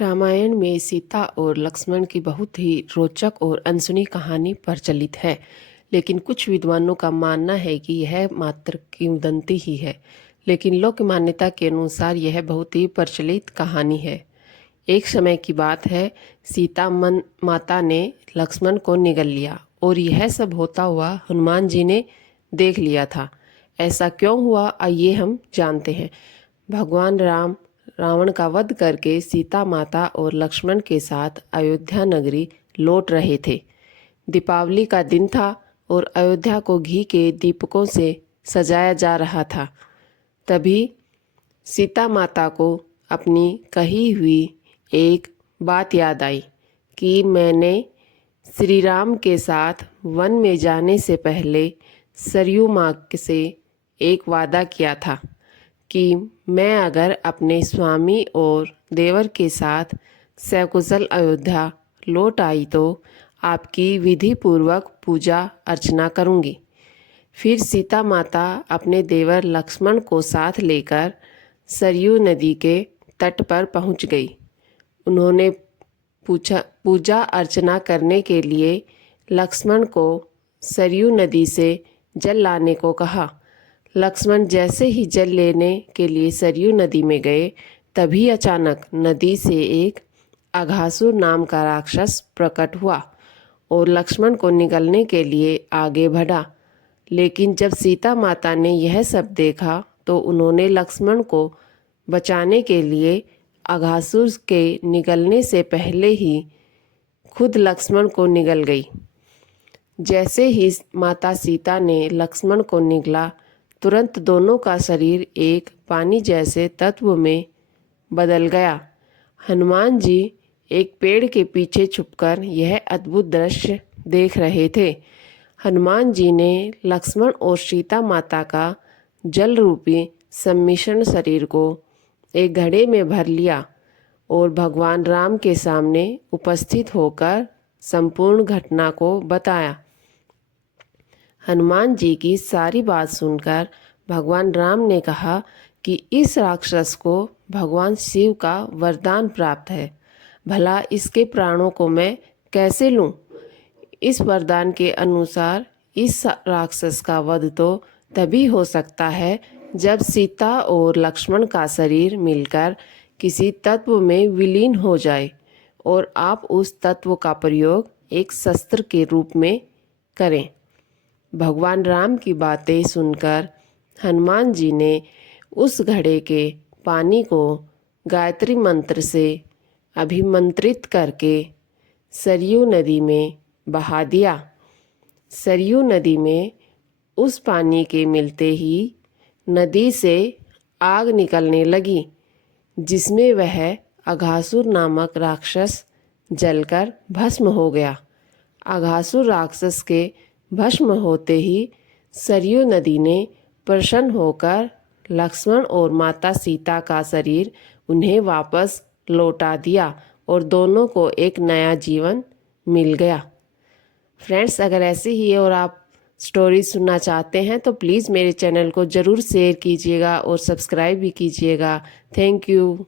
रामायण में सीता और लक्ष्मण की बहुत ही रोचक और अनसुनी कहानी प्रचलित है, लेकिन कुछ विद्वानों का मानना है कि यह मात्र किंवदंती ही है। लेकिन लोक मान्यता के अनुसार यह बहुत ही प्रचलित कहानी है। एक समय की बात है, सीता माता ने लक्ष्मण को निगल लिया और यह सब होता हुआ हनुमान जी ने देख लिया था। ऐसा क्यों हुआ, आइए हम जानते हैं। भगवान राम रावण का वध करके सीता माता और लक्ष्मण के साथ अयोध्या नगरी लौट रहे थे। दीपावली का दिन था और अयोध्या को घी के दीपकों से सजाया जा रहा था। तभी सीता माता को अपनी कही हुई एक बात याद आई कि मैंने श्री राम के साथ वन में जाने से पहले सरयू माँ से एक वादा किया था कि मैं अगर अपने स्वामी और देवर के साथ सकुशल अयोध्या लौट आई तो आपकी विधि पूर्वक पूजा अर्चना करूंगी। फिर सीता माता अपने देवर लक्ष्मण को साथ लेकर सरयू नदी के तट पर पहुंच गई। उन्होंने पूजा अर्चना करने के लिए लक्ष्मण को सरयू नदी से जल लाने को कहा। लक्ष्मण जैसे ही जल लेने के लिए सरयू नदी में गए, तभी अचानक नदी से एक अघासुर नाम का राक्षस प्रकट हुआ और लक्ष्मण को निगलने के लिए आगे बढ़ा। लेकिन जब सीता माता ने यह सब देखा तो उन्होंने लक्ष्मण को बचाने के लिए अघासुर के निगलने से पहले ही खुद लक्ष्मण को निगल गई। जैसे ही माता सीता ने लक्ष्मण को निगला, तुरंत दोनों का शरीर एक पानी जैसे तत्व में बदल गया। हनुमान जी एक पेड़ के पीछे छुपकर यह अद्भुत दृश्य देख रहे थे। हनुमान जी ने लक्ष्मण और सीता माता का जल रूपी सम्मिश्रण शरीर को एक घड़े में भर लिया और भगवान राम के सामने उपस्थित होकर संपूर्ण घटना को बताया। हनुमान जी की सारी बात सुनकर भगवान राम ने कहा कि इस राक्षस को भगवान शिव का वरदान प्राप्त है, भला इसके प्राणों को मैं कैसे लूं? इस वरदान के अनुसार इस राक्षस का वध तो तभी हो सकता है जब सीता और लक्ष्मण का शरीर मिलकर किसी तत्व में विलीन हो जाए और आप उस तत्व का प्रयोग एक शस्त्र के रूप में करें। भगवान राम की बातें सुनकर हनुमान जी ने उस घड़े के पानी को गायत्री मंत्र से अभिमंत्रित करके सरयू नदी में बहा दिया। सरयू नदी में उस पानी के मिलते ही नदी से आग निकलने लगी, जिसमें वह अघासुर नामक राक्षस जलकर भस्म हो गया। अघासुर राक्षस के भस्म होते ही सरयू नदी ने प्रसन्न होकर लक्ष्मण और माता सीता का शरीर उन्हें वापस लौटा दिया और दोनों को एक नया जीवन मिल गया। फ्रेंड्स, अगर ऐसे ही और आप स्टोरी सुनना चाहते हैं तो प्लीज़ मेरे चैनल को ज़रूर शेयर कीजिएगा और सब्सक्राइब भी कीजिएगा। Thank you.